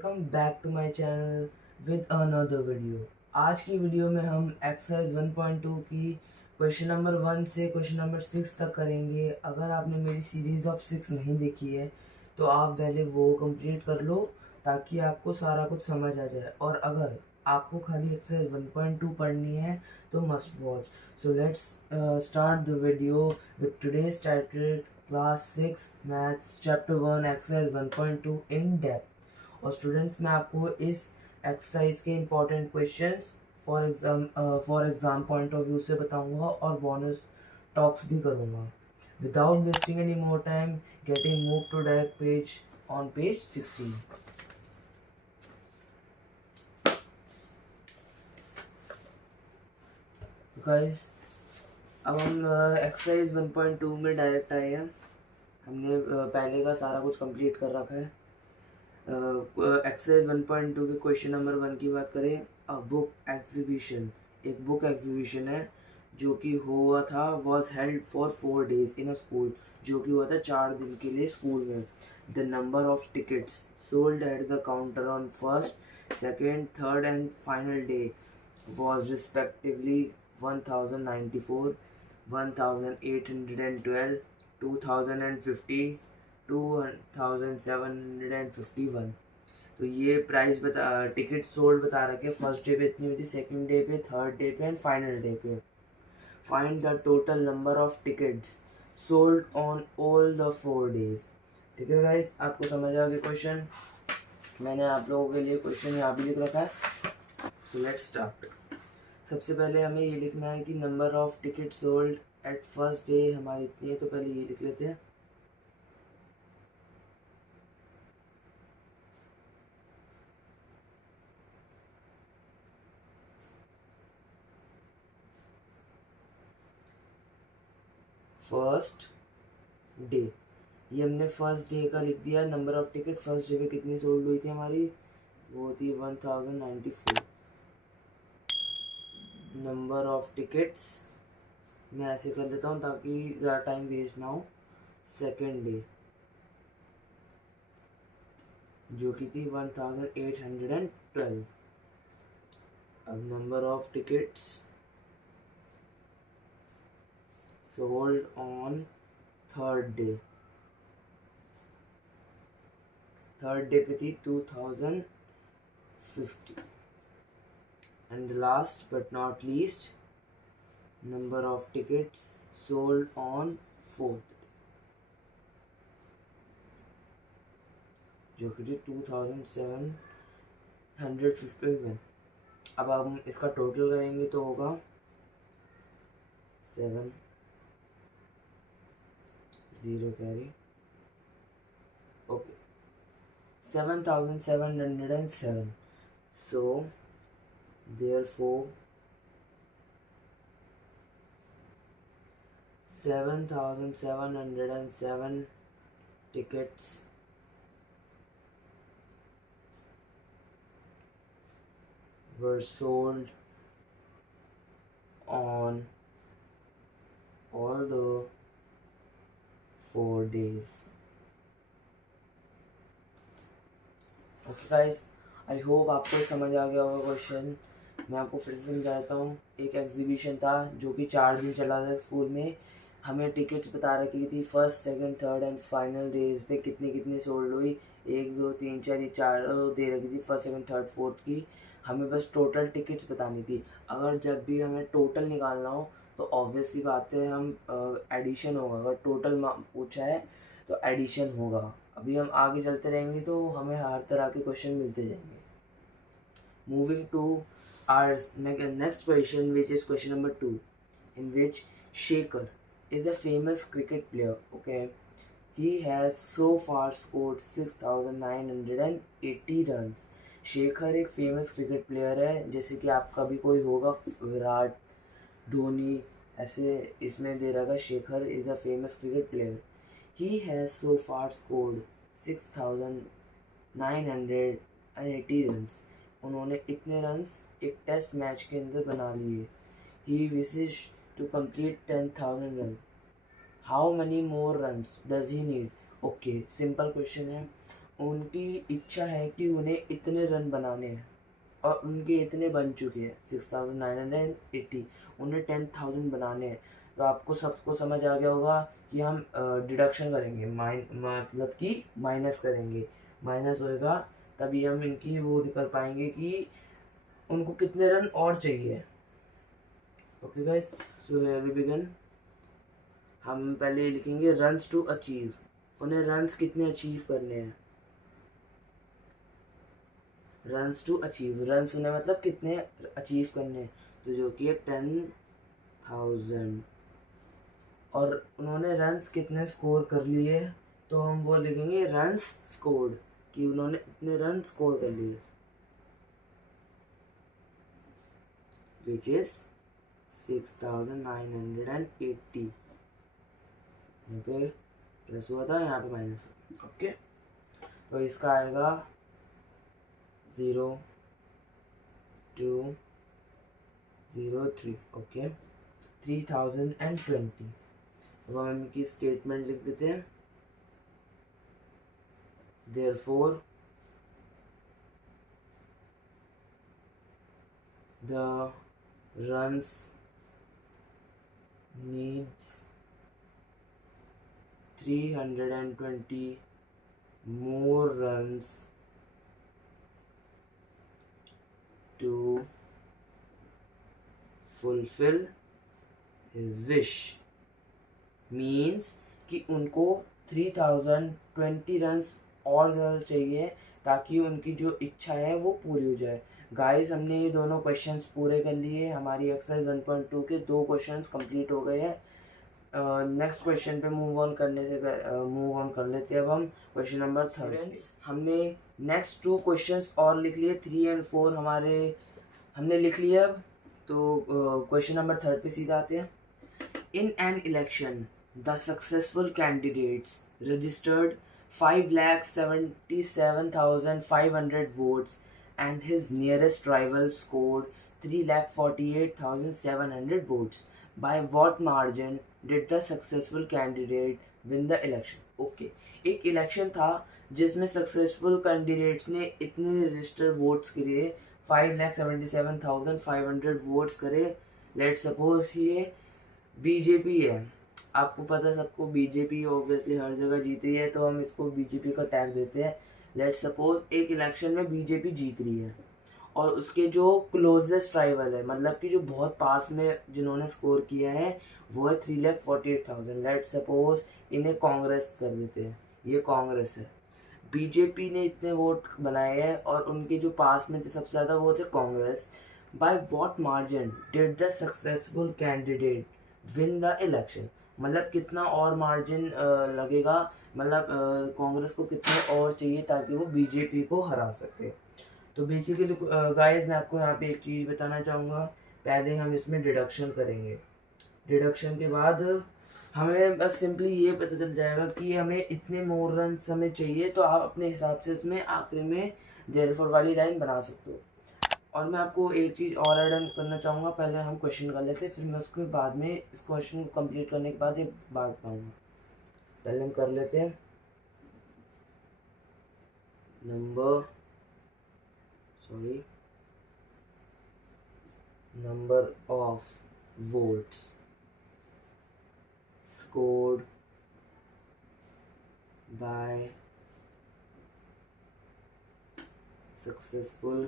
Welcome back to my channel with another video. आज की video में हम एक्सरसाइज 1.2 की क्वेश्चन नंबर 1 से क्वेश्चन नंबर 6 तक करेंगे। अगर आपने मेरी सीरीज़ ऑफ 6 नहीं देखी है तो आप पहले वो कंप्लीट कर लो ताकि आपको सारा कुछ समझ आ जाए। और अगर आपको खाली एक्सरसाइज 1.2 पढ़नी है तो must watch. So let's start the video with today's title class 6 maths chapter 1 exercise 1.2 in depth. और स्टूडेंट्स मैं आपको इस एक्सरसाइज के important questions for exam point of view से बताऊंगा और बोनस टॉक्स भी करूंगा। Without wasting any more time getting move to direct page on page 16। Guys अब हम एक्सरसाइज 1.2 में डायरेक्ट आए हैं। हमने पहले का सारा कुछ कंप्लीट कर रखा है। एक्सरसाइज 1.2 के क्वेश्चन नंबर 1 की बात करें। अ बुक एग्जीबिशन, एक बुक एग्जीबिशन है जो कि हुआ था, was held for 4 days in a school, जो कि हुआ था 4 दिन के लिए स्कूल में। The number of tickets sold at the counter on first, second, third and final day was respectively 1094, 1812, 2050, 2751। तो ये प्राइस बता, टिकट सोल्ड बता रखे। फर्स्ट डे पे इतनी हुई थी, सेकंड डे पे, थर्ड डे पे एंड फाइनल डे पे। Find the total number of tickets sold on all the 4 days। ठीक है गाइस, आपको समझ आ गया क्वेश्चन। मैंने आप लोगों के लिए क्वेश्चन यहाँ भी लिख रखा है। सो लेट्स स्टार्ट। सबसे पहले हमें ये लिखना है कि number of ticket sold at first day हमारी इतनी है, तो पहले ये लिख लेते हैं। फर्स्ट डे, ये हमने फर्स्ट डे का लिख दिया। Number of ticket first day पे कितनी सोल्ड हुई थी हमारी, वो थी 1094। नंबर ऑफ टिकट्स मैं ऐसे कर लेता हूँ ताकि ज़्यादा टाइम वेस्ट ना हो। सेकेंड डे जो कि थी 1812। अब number of tickets sold on third day, third day पे थी 2050। And last but not least number of tickets sold on fourth day, जो कि थी 2751। अब हम इसका टोटल करेंगे तो होगा 7 0 carry, okay, 7707। So therefore 7707 tickets were sold on all the 4 days. Okay guys, I hope आपको समझ आ गया होगा क्वेश्चन। मैं आपको फिर से समझाता हूँ। एक एग्जीबिशन था जो कि 4 दिन चला था स्कूल में। हमें टिकट्स बता रखी थी first, second, third and final days पे कितनी कितनी सोल्ड हुई। 1 2 3 4 ये 4 दे रखी थी, फर्स्ट, सेकंड, थर्ड, फोर्थ की। हमें बस टोटल टिकट्स बतानी थी। अगर जब भी हमें टोटल निकालना हो तो ऑब्वियसली बात है, हम एडिशन होगा। अगर टोटल पूछा है तो एडिशन होगा। अभी हम आगे चलते रहेंगे तो हमें हर तरह के क्वेश्चन मिलते जाएंगे। Moving to our next question which is question number 2, in which Shekhar is a famous cricket player. Okay, he has so far scored 6,980 runs. Shekhar एक फेमस क्रिकेट प्लेयर है, जैसे कि आपका भी कोई होगा विराट, धोनी, ऐसे इसमें दे रखा Shekhar is a famous cricket player. He has so far scored 6,980 runs. उन्होंने इतने रन्स एक टेस्ट मैच के अंदर बना लिए। ही विशेष to complete 10,000 runs. How many more runs does he need? Okay, simple question है। उनकी इच्छा है कि उन्हें इतने रन बनाने हैं और उनके इतने बन चुके हैं 6980, उन्हें 10,000 बनाने हैं। तो आपको सबको समझ आ गया होगा कि हम डिडक्शन करेंगे, मतलब कि माइनस करेंगे, माइनस होएगा तभी हम इनकी वो निकल पाएंगे कि उनको कितने रन और चाहिए। Okay guys, so here we begin. हम पहले लिखेंगे रन्स टू अचीव, उन्हें रन्स कितने अचीव करने हैं। रन्स टू अचीव, रन्स उन्हें मतलब कितने अचीव करने हैं, तो जो कि है 10,000। और उन्होंने रन्स कितने स्कोर कर लिए, तो हम वो लिखेंगे रन्स स्कोर्ड, कि उन्होंने इतने रन स्कोर कर लिए, विच इज 6,980। यहाँ पे प्लस हुआ था, यहाँ पे माइनस। ओके, तो इसका आएगा 0,2,0,3। ओके, 3,020। अब हम इनकी स्टेटमेंट लिख देते हैं। Therefore, the runs needs 320 more runs to fulfill his wish। Means कि उनको 3,020 रन्स और ज़्यादा चाहिए ताकि उनकी जो इच्छा है वो पूरी हो जाए। गाइस, हमने ये दोनों क्वेश्चंस पूरे कर लिए। हमारी एक्सरसाइज 1.2 के 2 क्वेश्चंस कंप्लीट हो गए हैं। नेक्स्ट क्वेश्चन पे मूव ऑन कर लेते हैं। अब हम क्वेश्चन नंबर 3। हमने नेक्स्ट 2 क्वेश्चंस और लिख लिए, 3 और 4 हमने लिख लिया। अब तो क्वेश्चन नंबर 3 पे सीधा आते हैं। In an election, the successful candidates registered 5,77,500 votes and his nearest rival scored 3,48,700 votes. By what margin did the successful candidate win the election? Okay, एक इलेक्शन था जिसमें सक्सेसफुल कैंडिडेट्स ने इतने रजिस्टर वोट्स करे, 5,77,500 वोट्स करे। Let suppose ये BJP है, आपको पता सबको बीजेपी ऑब्वियसली हर जगह जीती है, तो हम इसको बीजेपी का टैग देते हैं। लेट सपोज एक इलेक्शन में बीजेपी जीत रही है और उसके जो क्लोजेस्ट राइवल है, मतलब कि जो बहुत पास में जिन्होंने स्कोर किया है, वो है 3,48,000। लेट सपोज इन्हें कांग्रेस कर देते हैं, ये कांग्रेस है। बीजेपी ने इतने वोट बनाए हैं और उनके जो पास में थे सबसे ज़्यादा वो थे Congress. By what margin did the successful candidate win the election, मतलब कितना और मार्जिन लगेगा, मतलब कांग्रेस को कितने और चाहिए ताकि वो बीजेपी को हरा सके। तो बेसिकली गाइस, मैं आपको यहाँ पे एक चीज़ बताना चाहूँगा। पहले हम इसमें डिडक्शन करेंगे, डिडक्शन के बाद हमें बस सिंपली ये पता चल जाएगा कि हमें इतने मोर रन्स हमें चाहिए, तो आप अपने हिसाब से इसमें आखिरी में देयरफॉर वाली लाइन बना सकते हो। और मैं आपको एक चीज़ और ऐड ऑन करना चाहूँगा। पहले हम क्वेश्चन कर लेते हैं, फिर मैं उसके बाद में इस क्वेश्चन को कंप्लीट करने के बाद एक बात बताऊँगा। पहले हम कर लेते हैं number of votes scored by successful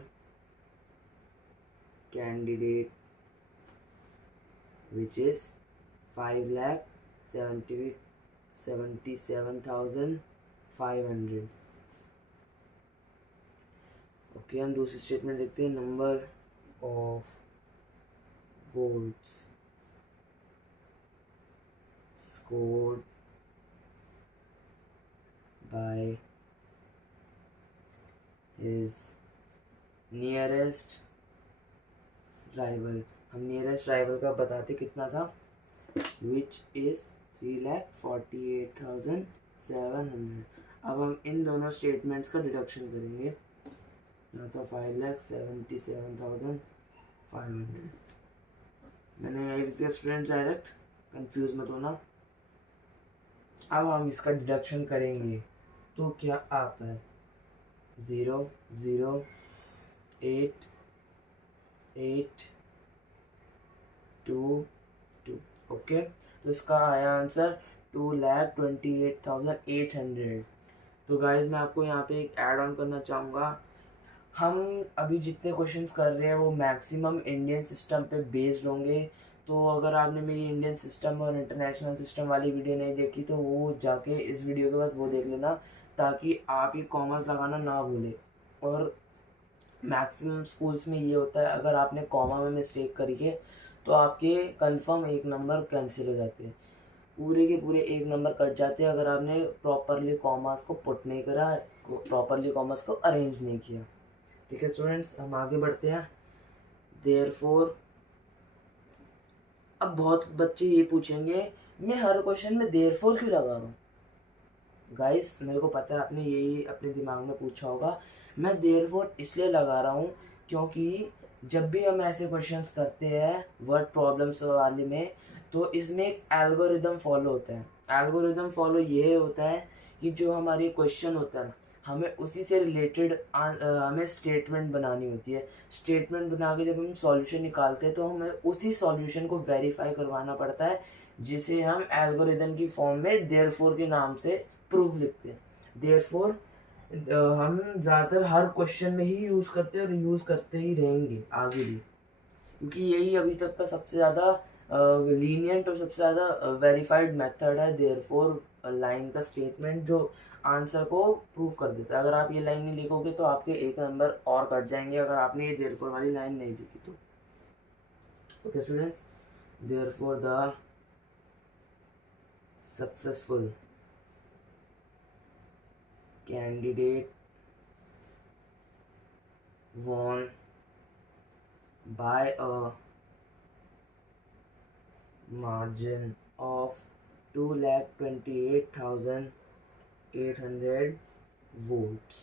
candidate, which is 5,77,500। Okay, हम दूसरी स्टेटमेंट लिखते हैं। Number of votes scored by his nearest rival। हम नियरेस्ट राइवल का बताते कितना था, which is 3,48,700। अब हम इन दोनों स्टेटमेंट्स का डिडक्शन करेंगे। यहाँ था 5,77,500, मैंने लिख दिया स्टूडेंट्स डायरेक्ट, कंफ्यूज मत होना। अब हम इसका डिडक्शन करेंगे तो क्या आता है, 0 0 8 8 2 2। ओके, तो इसका आया आंसर 2,28,800। तो गाइज मैं आपको यहाँ पे एक ऐड ऑन करना चाहूँगा। हम अभी जितने क्वेश्चंस कर रहे हैं वो मैक्सिमम इंडियन सिस्टम पे बेस्ड होंगे। तो अगर आपने मेरी इंडियन सिस्टम और इंटरनेशनल सिस्टम वाली वीडियो नहीं देखी तो वो जाके इस वीडियो के बाद वो देख लेना, ताकि आप ये कॉमर्स लगाना ना भूलें। और मैक्सिमम स्कूल्स में ये होता है, अगर आपने कॉमा में मिस्टेक करी है तो आपके कंफर्म 1 नंबर कैंसिल हो जाते हैं, पूरे के पूरे 1 नंबर कट जाते हैं अगर आपने प्रॉपरली कॉमर्स को पुट नहीं करा, प्रॉपरली कॉमर्स को अरेंज नहीं किया। ठीक है स्टूडेंट्स, हम आगे बढ़ते हैं। देयरफॉर अब बहुत बच्चे ये पूछेंगे मैं हर क्वेश्चन में देयरफॉर क्यों लगा रहा हूँ। गाइस मेरे को पता है आपने यही अपने दिमाग में पूछा होगा। मैं देयरफॉर इसलिए लगा रहा हूँ क्योंकि जब भी हम ऐसे क्वेश्चंस करते हैं वर्ड प्रॉब्लम्स वाले में, तो इसमें एक एल्गोरिदम फॉलो होता है। एल्गोरिदम फॉलो ये होता है कि जो हमारी क्वेश्चन होता है हमें उसी से रिलेटेड हमें स्टेटमेंट बनानी होती है। स्टेटमेंट बना के जब हम सॉल्यूशन निकालते हैं तो हमें उसी सॉल्यूशन को वेरीफाई करवाना पड़ता है, जिसे हम एल्गोरिदम की फॉर्म में देयरफॉर के नाम से प्रूफ लिखते हैं। देयरफॉर हम ज़्यादातर हर क्वेश्चन में ही यूज़ करते हैं और यूज़ करते ही रहेंगे आगे भी, क्योंकि यही अभी तक का सबसे ज़्यादा लीनियंट और सबसे ज़्यादा वेरीफाइड मेथड है देयरफॉर लाइन का स्टेटमेंट, जो आंसर को प्रूव कर देता है। अगर आप ये लाइन नहीं लिखोगे तो आपके 1 नंबर और कट जाएंगे अगर आपने ये देयरफॉर वाली लाइन नहीं लिखी तो। Okay students, therefore the successful candidate won by a margin of 2,28,800 votes।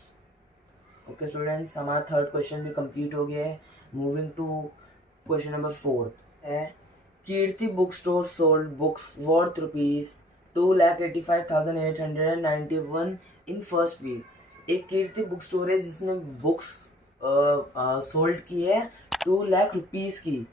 Okay students, हमारा थर्ड क्वेश्चन भी कंप्लीट हो गया है। मूविंग टू क्वेश्चन नंबर 4 है, Kirti book store sold books worth ₹2,85,891 in first week. एक कीर्ति बुक स्टोर है जिसने books sold की है 2 लाख रुपीज़ की।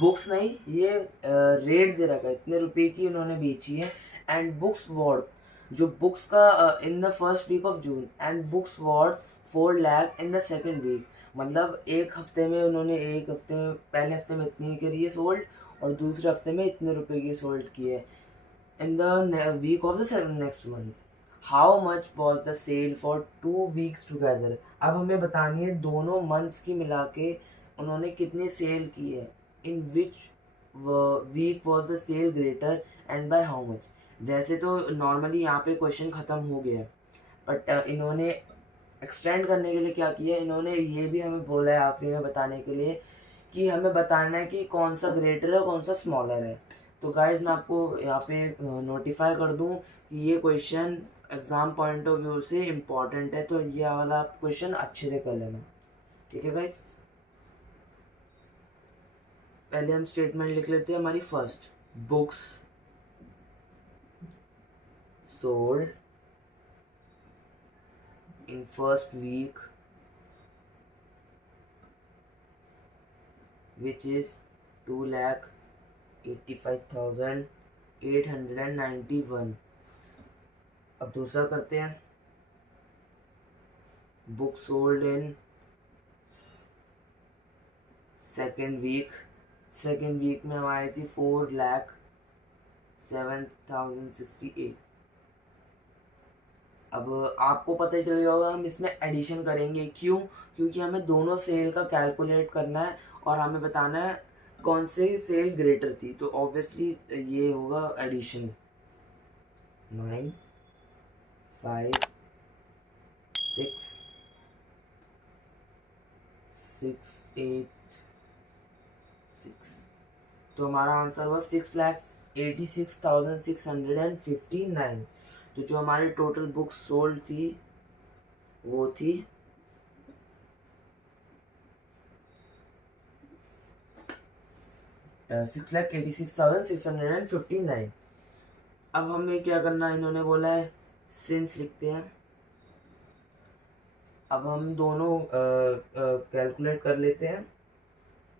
बुक्स नहीं, ये रेट दे रखा है, इतने रुपए की उन्होंने बेची है। एंड बुक्स वर्थ, जो बुक्स का in the first week of June, and books worth 4 lakh in the second week. मतलब एक हफ्ते में उन्होंने, एक हफ्ते में, पहले हफ्ते में इतनी करी है सोल्ड और दूसरे हफ्ते में इतने रुपए की सोल्ड की है in the week of the next month. How much was the sale for 2 weeks together. अब हमें बतानी है दोनों मंथ्स की मिला के उन्होंने कितनी सेल की है। In which week was the sale greater and by how much. वैसे तो नॉर्मली यहाँ पे क्वेश्चन ख़त्म हो गया है, बट इन्होंने एक्सटेंड करने के लिए क्या किया, इन्होंने ये भी हमें बोला है आखिरी में बताने के लिए कि हमें बताना है कि कौन सा ग्रेटर है कौन सा स्मॉलर है। तो गाइज मैं आपको यहाँ पे नोटिफाई कर दूँ कि ये question exam point of view से इम्पॉर्टेंट है, तो ये वाला क्वेश्चन अच्छे से कर लेना। ठीक है गाइज, पहले हम स्टेटमेंट लिख लेते हैं हमारी first. Books sold in first week which is 2,85,891। अब दूसरा करते हैं, book sold in second week. Second week में हमारी थी 4,07,068। अब आपको पता ही चल गया होगा हम इसमें एडिशन करेंगे, क्यों? क्योंकि हमें दोनों सेल का कैलकुलेट करना है और हमें बताना है कौन से सेल ग्रेटर थी, तो ऑब्वियसली ये होगा एडिशन। 9 5 6 6 8 6। तो हमारा आंसर हुआ 6,86,659। तो जो हमारी टोटल बुक सोल्ड थी वो थी 6,86,659। अब हमें क्या करना है, इन्होंने बोला है सिंस लिखते हैं, अब हम दोनों कैलकुलेट कर लेते हैं।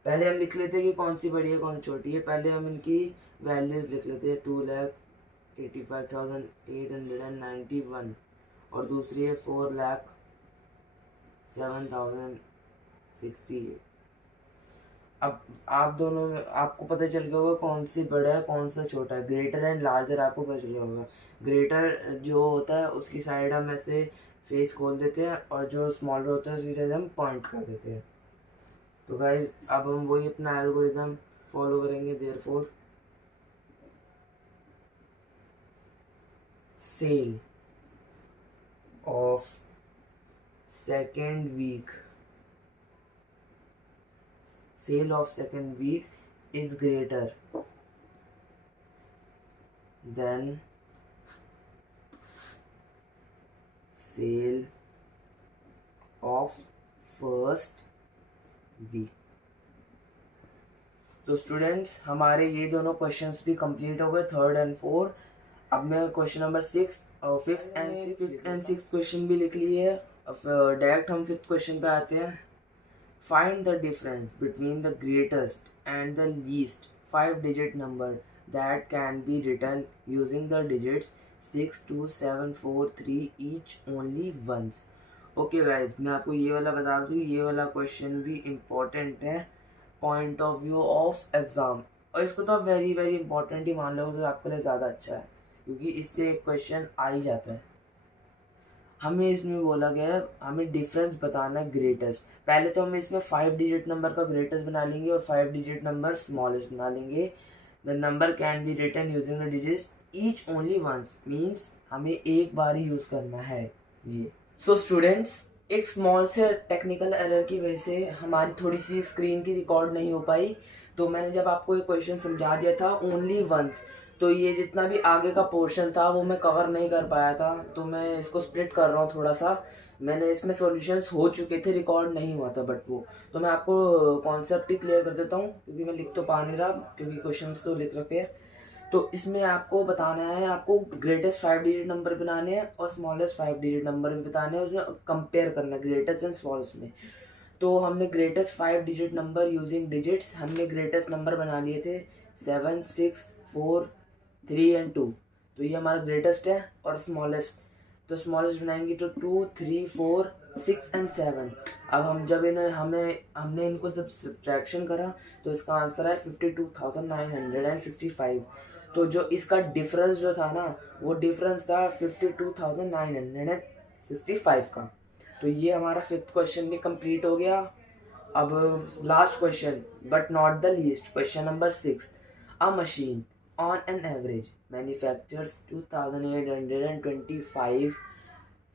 पहले हम लिख लेते हैं कि कौन सी बड़ी है कौन सी छोटी है। पहले हम इनकी वैल्यूज लिख लेते हैं, 2,85,891 और दूसरी है 4,07,068। अब आप दोनों में आपको पता चल गया होगा कौन सी बड़ा है कौन सा छोटा है। ग्रेटर एंड लार्जर आपको पता चल गया होगा। ग्रेटर जो होता है उसकी साइड हम ऐसे फेस खोल देते हैं और जो स्मॉलर होता है उसकी साइड हम पॉइंट कर देते हैं। तो गाइस अब हम वही अपना एल्गोरिथम फॉलो करेंगे। Therefore sale of second week is greater than sale of first week। तो स्टूडेंट्स हमारे ये दोनों क्वेश्चंस भी कंप्लीट हो गए, 3rd and 4th। अब मैं क्वेश्चन नंबर 6 और 5th एंड 6th क्वेश्चन भी लिख लिए है। अब डायरेक्ट हम 5th क्वेश्चन पे आते हैं। Find the difference between the greatest and the least 5-digit number that can be written using the digits 6, 2, 7, 4, 3 each only once. Okay guys, मैं आपको ये वाला बता दूँ, ये वाला क्वेश्चन भी इम्पोर्टेंट है point of view of exam, और इसको तो आप वेरी वेरी इंपॉर्टेंट ही मान लो तो आपके लिए ज़्यादा अच्छा है, क्योंकि इससे एक क्वेश्चन आ ही जाता है। हमें इसमें बोला गया है हमें डिफरेंस बताना है ग्रेटेस्ट। पहले तो हम इसमें 5-digit नंबर का ग्रेटेस्ट बना लेंगे और 5-digit नंबर स्मॉलेस्ट बना लेंगे। The number can be written using the digits each only once, means हमें एक बार ही यूज़ करना है ये। सो स्टूडेंट्स, एक स्मॉल से टेक्निकल एरर की वजह से हमारी थोड़ी सी स्क्रीन की रिकॉर्ड नहीं हो पाई। तो मैंने जब आपको ये क्वेश्चन समझा दिया था ओनली वंस, तो ये जितना भी आगे का पोर्शन था वो मैं कवर नहीं कर पाया था, तो मैं इसको स्प्लिट कर रहा हूँ थोड़ा सा। मैंने इसमें सॉल्यूशंस हो चुके थे, रिकॉर्ड नहीं हुआ था बट वो, तो मैं आपको कॉन्सेप्ट ही क्लियर कर देता हूँ, क्योंकि मैं लिख तो पा नहीं रहा क्योंकि क्वेश्चंस तो लिख रखे हैं। तो इसमें आपको बताना है, आपको ग्रेटेस्ट 5-digit नंबर बनाने हैं और स्मॉलेस्ट 5-digit नंबर भी बताने हैं, उसमें कंपेयर करना है ग्रेटेस्ट एंड स्मॉलेस्ट में। तो हमने greatest 5-digit number using digits, हमने ग्रेटेस्ट नंबर बना लिए थे 7, 6, 4, 3 and 2। तो ये हमारा ग्रेटेस्ट है। और स्मॉलेस्ट, तो स्मॉलेस्ट बनाएंगे तो 2, 3, 4, 6 and 7। अब हम जब हमने इनको जब सब्ट्रैक्शन करा तो इसका आंसर है 52,965। तो जो इसका डिफरेंस जो था ना, वो डिफरेंस था 52,965 का। तो ये हमारा 5th क्वेश्चन भी कंप्लीट हो गया। अब last question but not the least, question number 6। A machine on an average manufactures 2,825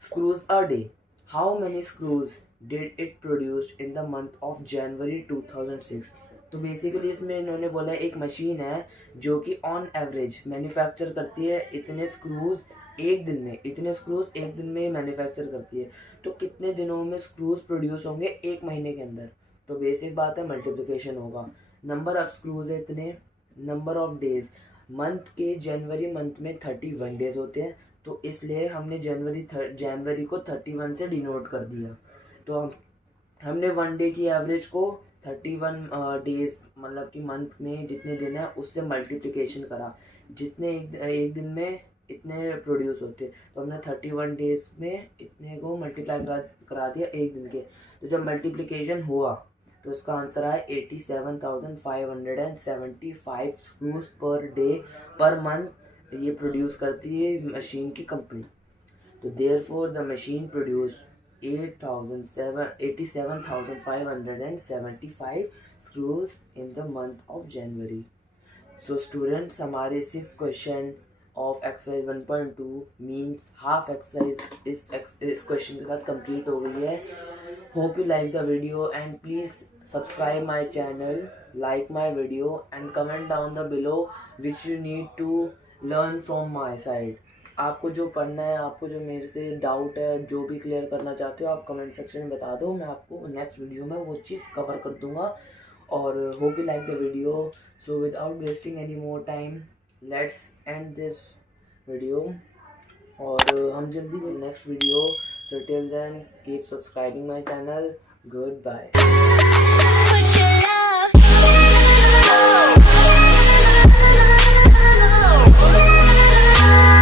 screws a day. How many screws did it produce in the month of January 2006? तो basically इसमें इन्होंने बोला है एक मशीन है जो कि ऑन एवरेज मैन्युफैक्चर करती है इतने स्क्रूज एक दिन में, इतने स्क्रूज एक दिन में मैन्युफैक्चर करती है। तो कितने दिनों में स्क्रूज प्रोड्यूस होंगे एक महीने के अंदर? तो बेसिक बात है, मल्टीप्लिकेशन होगा। नंबर ऑफ स्क्रूज है इतने, नंबर ऑफ डेज, मंथ के जनवरी मंथ में 31 डेज होते हैं, तो इसलिए हमने जनवरी को 31 से डिनोट कर दिया। तो हमने 1 डे की एवरेज को 31 डेज मतलब कि मंथ में जितने दिन है उससे मल्टीप्लिकेशन करा, जितने एक दिन में इतने प्रोड्यूस होते, तो हमने 31 डेज में इतने को मल्टीप्लाई करा दिया एक दिन के। तो जब मल्टीप्लिकेशन हुआ तो इसका आंसर आया 87,575 screws per day per month ये प्रोड्यूस करती है मशीन की कंपनी। तो therefore the machine produce 87,575 screws in the month of January. So students, हमारे 6 question of exercise 1.2 means half exercise इस क्वेश्चन के साथ कंप्लीट हो गई है। Hope you like the video and please subscribe my channel, like my video and comment down the below which you need to learn from my side। आपको जो पढ़ना है, आपको जो मेरे से डाउट है, जो भी क्लियर करना चाहते हो आप कमेंट सेक्शन में बता दो, मैं आपको नेक्स्ट वीडियो में वो चीज़ कवर कर दूंगा। और hope you like the video. So without wasting any more time, let's end this video. और हम जल्दी में next video. So till then keep subscribing my channel. Good bye.